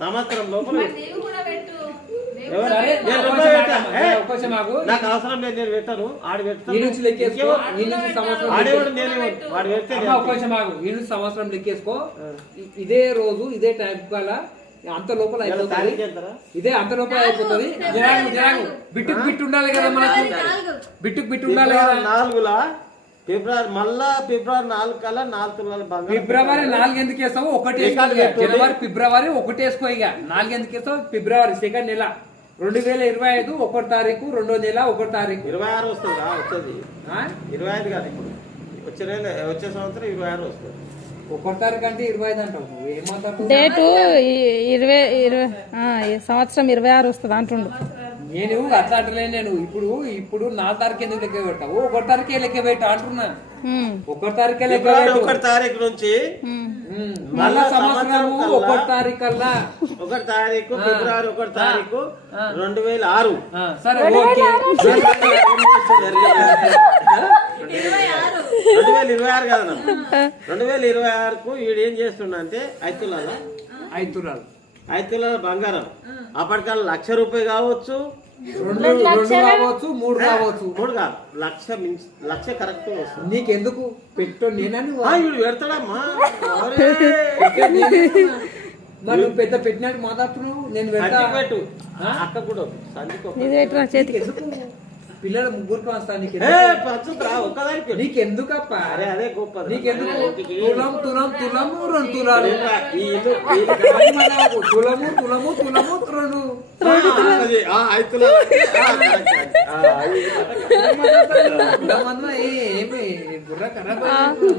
సంవత్సరం లోపల నాకు అవసరం లేదు, నేను పెట్టను. ఆడు సంవత్సరం లెక్కేసుకో. ఇదే రోజు ఇదే టైం కల్లా అంత లోపల అయిపోతుంది. ఇదే అంత లోపల అయిపోతుంది. బిట్టుకు బిట్టు ఉండాలి కదా మనకు, బిట్టుకు బిట్టు ఉండాలి కదా. 4 ఫిబ్రవరి మళ్ళా ఫిబ్రవరి 4 కల్లా 4 తులాల బంగారం. ఫిబ్రవరి 4 ఎందుకు వేస్తావు? 1 జనవరి ఫిబ్రవరి 1 వేసుకో. ఇక 4 ఎందుకు వేస్తావు? ఫిబ్రవరి 2వ నెల 2025 1వ తారీఖు 2వ నెల 1వ తారీఖు 26 వస్తుందా? వస్తుంది 25 కాదు, ఇప్పుడు వచ్చే సంవత్సరం 26 వస్తుంది. 1వ తారీఖు అంటే 25 అంటావు నువ్వు. ఏమంటావు? డేటు 20 సంవత్సరం 26 వస్తుంది అంటుండు. నేను అట్లా అంటలేను. నేను ఇప్పుడు 4 తారీఖు ఎందుకు లెక్క పెడతావు? 1వ తారీఖే లెక్క పెట్టా అంటున్నా. 1వ తారీఖే లెక్క పెట్టు. 1వ తారీఖు నుంచి మళ్ళా సంవత్సరము 1వ తారీఖు కల్లా 1వ తారీఖు ఫిబ్రవరి 1వ తారీఖు 2006. సరే ఓకే. 2026 కాదు, 2026కు వీడు ఏం చేస్తుండే 5 తులాల బంగారం. అప్పటికల్లా 1,00,000 రూపాయలు కావచ్చు, 2 కావచ్చు, 3 కావచ్చు. 3 కాదు, 1,00,000 కరెక్ట్ వస్తుంది. నీకెందుకు పెట్టు? నేనని వీడు పెడతాడమ్మా. మరి నువ్వు పెద్ద పెట్టినట్టు మాట్లాడుతున్నావు. నేను పెట్టు అక్క కూడా చేతికి పిల్లలు 3 వస్తా. నీకెందుకప్ప? అదే గొప్ప. నీకెందుకు? తులం 2 తులాలు. తులము 2. ఏమి బుర్ర ఖరాబ్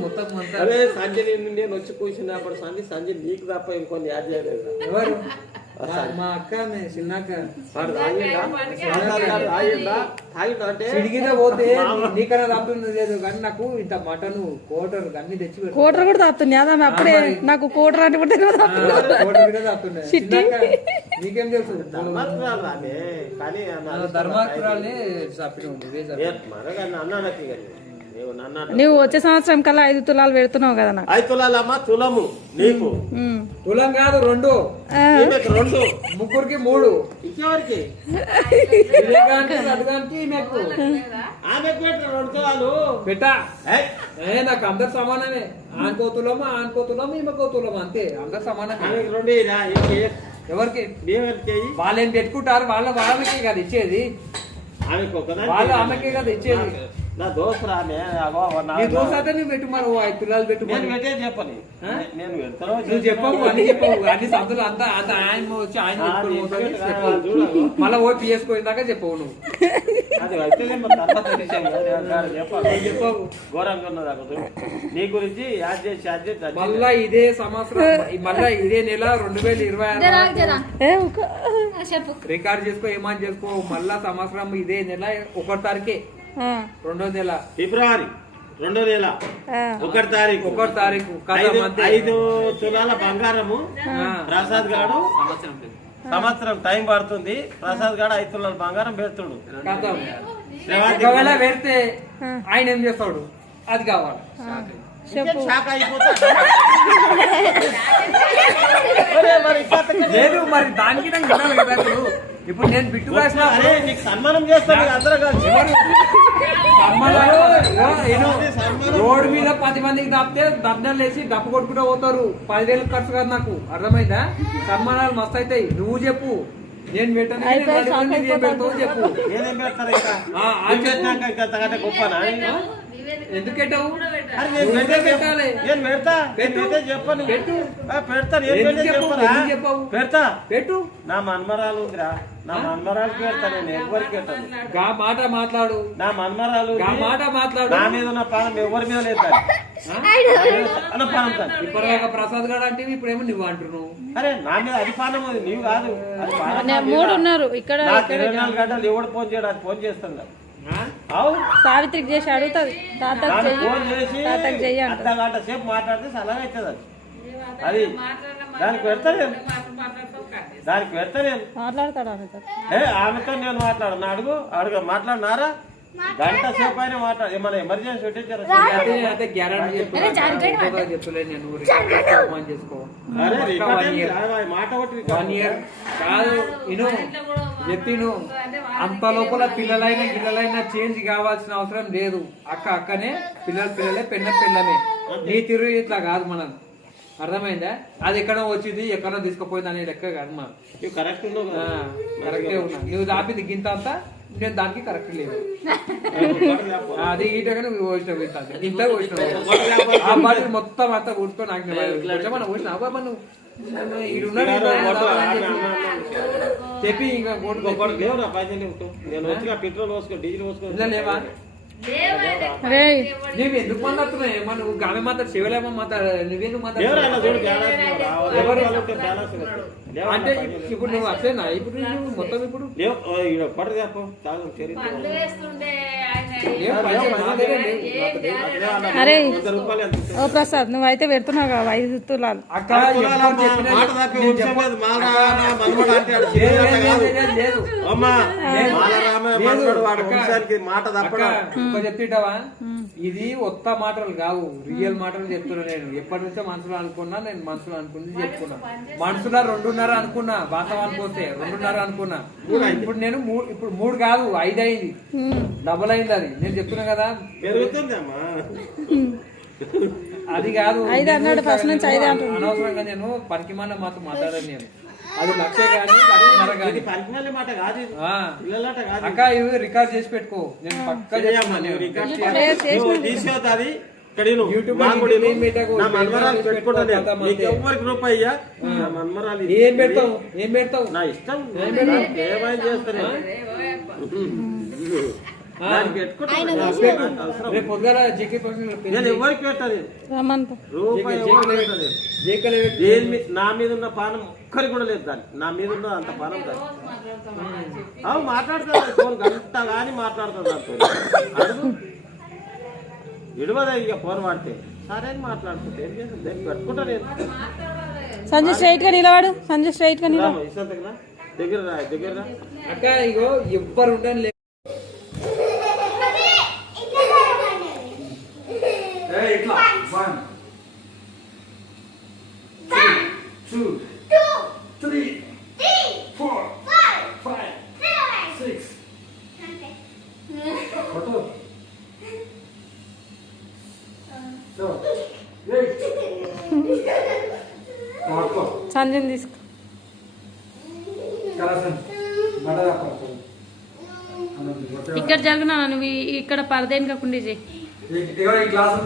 మొత్తం అంతా. అదే సంజయ్ నేను వచ్చి కూర్చున్నప్పుడు సంజయ్ నీకు తప్ప ఇంకొన్ని యాడ్ చేయలేదు. ఎవరు? మా అక్క చిన్నక్క చిడిగితే పోతే నీకన్నా తప్పుతుంది లేదు కానీ నాకు ఇంత మటన్ కోటర్ అన్ని తెచ్చి కోటర్ కూడా తాపుతుంది. అప్పుడే నాకు కోటర్ అంటే కూడా నీకేం తెలుసు? ధర్మాత్రాలే నువ్వు వచ్చే సంవత్సరం కల్లా 5 తులాలు పెడుతున్నావు కదా నాకు. 5 తులాలమ్మా. తులము నీకు తులం కాదు 2 ముగ్గురికి 3 ఇంకెవరికి? అడుగానికి మీకు ఆమెకు 2 తులాలు పెట్టా. నాకు అందరు సమానమే. ఆనుకో తులము ఈమెకో తులము అంతే. అందరు సమానమే. ఎవరికి? వాళ్ళేం పెట్టుకుంటారు. వాళ్ళకే కదా ఇచ్చేది. వాళ్ళు ఆమెకే కదా ఇచ్చేది. నా దోస్తు రామే పెట్టు. మరి 5 తులాలు పెట్టు. చెప్పని నేను నువ్వు చెప్పవు అన్ని చెప్పవు. అన్ని సందులు అంతా ఆయన వచ్చి ఆయన మళ్ళీ ఓపి చేసుకోయిందాక చెప్పవు నువ్వు. చెప్పవు ఘోరంగా నీ గురించి యాడ్ చేసి మళ్ళా ఇదే సంవత్సరం మళ్ళా ఇదే నెల 2026 రికార్డ్ చేసుకో. ఏమని చేసుకో. మళ్ళా సంవత్సరం ఇదే నెల 1వ తారీఖే 2వ నెల ఫిబ్రవరి 2వ నెల 1వ తారీఖు 5 తులాల బంగారము. ప్రసాద్ గాడు సంవత్సరం టైం పడుతుంది. ప్రసాద్ గాడు 5 తులాల బంగారం పెడుతుడు. ఒకవేళ పెడితే ఆయన ఏం చేస్తాడు? అది కావాలి. షాక్ అయిపోతాడు. లేదు మరి దానికి వినాలి కదా. ఇప్పుడు నేను బిట్టు రాసిన నీకు సన్మానం చేస్తాను. అందరూ రోడ్డు మీద 10 మందికి తప్పితే దర్శనాలు వేసి డప్పు కొట్టుకుంటూ పోతారు. 10,000 ఖర్చు కాదు నాకు. అర్థమైందా? సన్మానాలు మస్తు అవుతాయి. నువ్వు చెప్పు. నేను పెట్టాను పెడతావు చెప్పు. గొప్పనా? ఎందుకు పెట్టావు? పెట్టు. నా మన్మరాలు ఉందిరా, నా మన్మరాలు పెడతా. నేను ఎవరికి పెట్టాను. గా మాట మాట్లాడు. నా మన్మరాలు నా మీద ఉన్న పానం ఎవరి మీద లేదు. ఇప్పటిదాకా ప్రసాద్ గారు అంటే ఇప్పుడేమో నువ్వు అంటున్నావు. అరే నా మీద అది పానం ఉంది, నీవు కాదు. 3 ఉన్నారు ఇక్కడ. 24 గంటలు ఎవడు ఫోన్ చేయడం? అది ఫోన్ చేస్తాను. సావిత్రికి చేసి అడుగుతుంది. ఫోన్ చేసి అర్ధగంట సేపు మాట్లాడితే సలహా అవుతుంది. అది దానికి పెడతాను. మాట్లాడతాడు ఆమెతో నేను మాట్లాడను. అడుగు మాట్లాడినారా? గంట సేపు అయినా మాట ఏమైనా ఎమర్జెన్సీ పెట్టించారు అయితే గ్యారంటీ చెప్తలేదు నేను చేసుకో అరే మాట ఒకటి 1 year కాదు ఇను చెప్పిను అంత లోపల పిల్లలైనా చేంజ్ కావాల్సిన అవసరం లేదు. అక్కనే పిల్లలే పిల్లమే నీ తిరు ఇట్లా కాదు మనం అర్థమైందా? అది ఎక్కడో వచ్చింది ఎక్కడో తీసుకుపోయింది అనే లెక్క కాదు మనం కరెక్టే ఉన్నా. నువ్వు దాపింది గింత అంతా నేను దానికి కరెక్ట్ లేదు. అది ఈటగానే పోసినావు ఇంత పోసినావు మొత్తం అంతా కూర్చుకో నాకు మనం పోసినా బాబా నువ్వు చెప్పి ఇంకా పెట్రోల్ పోసుకో డీజిల్ పోసుకో లేవా నువ్వు ఎందుకు మాట్లాడుతున్నావు? ఏమో నువ్వు గాలి మాత్రం శివలేమో నువ్వెందుకు అంటే ఇప్పుడు నువ్వు అట్లేనా? ఇప్పుడు నువ్వు మొత్తం ఇప్పుడు అరే ఓ ప్రసాద్ నువ్వైతే పెడుతున్నావు కదా 5 తులాలు. చెప్తావా? ఇది ఒక్క మాటలు కావు, రియల్ మాటలు చెప్తున్నా. నేను ఎప్పటి నుంచో మనసులో అనుకున్నా, నేను మనసులో అనుకుంది చెప్పుకున్నా. మనసులో 2.5 అనుకున్నా, వాస్తవానికి వస్తే 2.5 అనుకున్నా. ఇప్పుడు నేను ఇప్పుడు 3 కాదు 5 అయింది, డబుల్ అయింది. అది నేను చెప్తున్నా కదా, అది కాదు అనవసరంగా నేను పనికిమాల మాత్రం మాట్లాడాను. నేను అది లక్షే కానీ అక్క ఇవి రికార్డ్ చేసి పెట్టుకో. నేను పక్కా ఏం పెడతావు నా ఇష్టం పొద్దుగా జేకే ఎవరికి పెట్టాలి నా మీద ఉన్న పానం ఒక్కరికి కూడా లేదు. దాన్ని నా మీద ఉన్న అంత పానం దాన్ని మాట్లాడుతుంది ఫోన్ గంట కానీ మాట్లాడుతుంది దాంతో అడుగు విడవదా ఇక ఫోన్ వాడితే సరే అని మాట్లాడుతుంది. ఏం చేస్తుంది దాన్ని పెట్టుకుంటా నేను. సంజయ్ స్ట్రైట్ గా నిలవాడు, సంజయ్ స్ట్రైట్ గా నిలవాడు. దగ్గర అక్క ఇగో ఎవ్వరు ఉండని ఇట్లా 1 2 3 4 5 6 సంజయ్ తీసుకో. ఇక్కడ జరుగునా నువ్వు ఇక్కడ పరదేని కాకుండా చెయ్యి. గ్లాస్